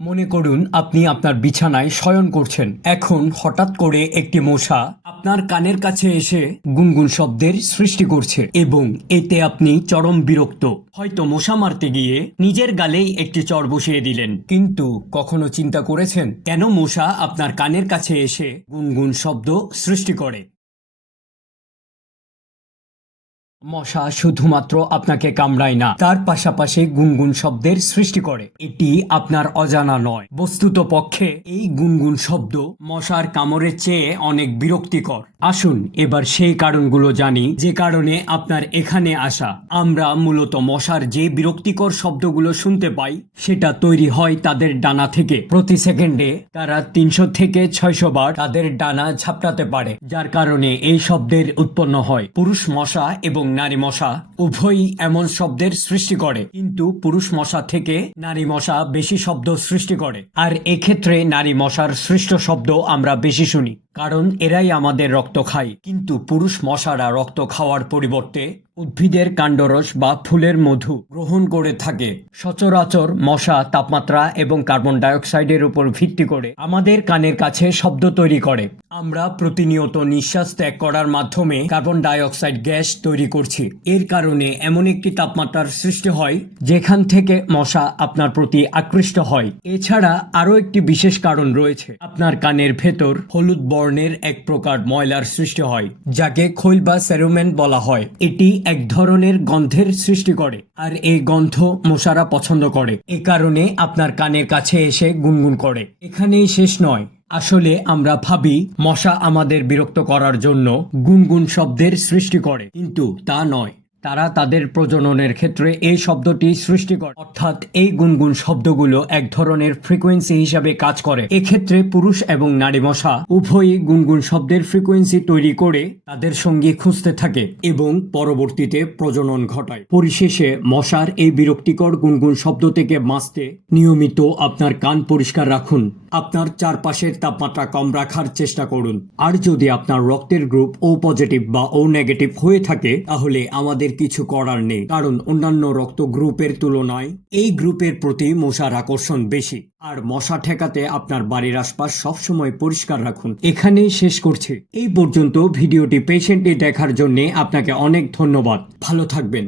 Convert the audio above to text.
মনে করুন আপনি আপনার বিছানায় শয়ন করছেন। এখন হঠাৎ করে একটি মশা আপনার কানের কাছে এসে গুনগুন শব্দের সৃষ্টি করছে এবং এতে আপনি চরম বিরক্ত। হয়তো মশা মারতে গিয়ে নিজের গালেই একটি চড় বসিয়ে দিলেন। কিন্তু কখনো চিন্তা করেছেন কেন মশা আপনার কানের কাছে এসে গুনগুন শব্দ সৃষ্টি করে? মশা শুধুমাত্র আপনাকে কামড়ায় না, তার পাশাপাশি গুনগুন শব্দের সৃষ্টি করে। এটি আপনার অজানা নয়। বস্তুত পক্ষে এই গুনগুন শব্দ মশার কামড়ের চেয়ে অনেক বিরক্তিকর। আসুন এবার সেই কারণগুলো জানি যে কারণে আপনার এখানে আসা। আমরা মূলত মশার যে বিরক্তিকর শব্দগুলো শুনতে পাই সেটা তৈরি হয় তাদের ডানা থেকে। প্রতি সেকেন্ডে তারা 300 থেকে 600 বার তাদের ডানা ঝাপটাতে পারে, যার কারণে এই শব্দের উৎপন্ন হয়। পুরুষ মশা এবং নারী মশা উভয়ই এমন শব্দের সৃষ্টি করে, কিন্তু পুরুষ মশা থেকে নারী মশা বেশি শব্দ সৃষ্টি করে। আর এক্ষেত্রে নারী মশার সৃষ্ট শব্দ আমরা বেশি শুনি, কারণ এরাই আমাদের রক্ত খায়। কিন্তু পুরুষ মশারা রক্ত খাওয়ার পরিবর্তে উদ্ভিদের কাণ্ডরস বা ফুলের মধু গ্রহণ করে থাকে। সচরাচর মশা তাপমাত্রা এবং কার্বন ডাইঅক্সাইডের উপর ভিত্তি করে আমাদের কানের কাছে শব্দ তৈরি করে। আমরা প্রতিনিয়ত নিঃশ্বাস ত্যাগ করার মাধ্যমে কার্বন ডাইঅক্সাইড গ্যাস তৈরি করছি। এর কারণে এমন একটি তাপমাত্রার সৃষ্টি হয় যেখান থেকে মশা আপনার প্রতি আকৃষ্ট হয়। এছাড়া আরও একটি বিশেষ কারণ রয়েছে। আপনার কানের ভেতর হলুদ বর্ণের এক প্রকার ময়লার সৃষ্টি হয়, যাকে খৈল বা সেরোমেন বলা হয়। এটি এক ধরনের গন্ধের সৃষ্টি করে, আর এই গন্ধ মশারা পছন্দ করে। এ কারণে আপনার কানের কাছে এসে গুনগুন করে। এখানেই শেষ নয়। আসলে আমরা ভাবি মশা আমাদের বিরক্ত করার জন্য গুনগুন শব্দের সৃষ্টি করে, কিন্তু তা নয়। তারা তাদের প্রজননের ক্ষেত্রে এই শব্দটি সৃষ্টি করে, অর্থাৎ এই গুনগুন শব্দগুলো এক ধরনের ফ্রিকোয়েন্সি হিসাবে কাজ করে। এক্ষেত্রে পুরুষ এবং নারী মশা উভয়ই গুনগুন শব্দের ফ্রিকোয়েন্সি তৈরি করে তাদের সঙ্গী খুঁজতে থাকে এবং পরবর্তীতে প্রজনন ঘটায়। পরিশেষে মশার এই বিরক্তিকর গুনগুন শব্দ থেকে বাঁচতে নিয়মিত আপনার কান পরিষ্কার রাখুন। আপনার চারপাশের তাপমাত্রা কম রাখার চেষ্টা করুন। আর যদি আপনার রক্তের গ্রুপ ও পজিটিভ বা ও নেগেটিভ হয়ে থাকে, তাহলে আমাদের কিছু করার নেই, কারণ অন্যান্য রক্ত গ্রুপের তুলনায় এই গ্রুপের প্রতি মশার আকর্ষণ বেশি। আর মশা ঠেকাতে আপনার বাড়ির আশপাশ সবসময় পরিষ্কার রাখুন। এখানেই শেষ করছি। এই পর্যন্ত ভিডিওটি পেশেন্টলি দেখার জন্য আপনাকে অনেক ধন্যবাদ। ভালো থাকবেন।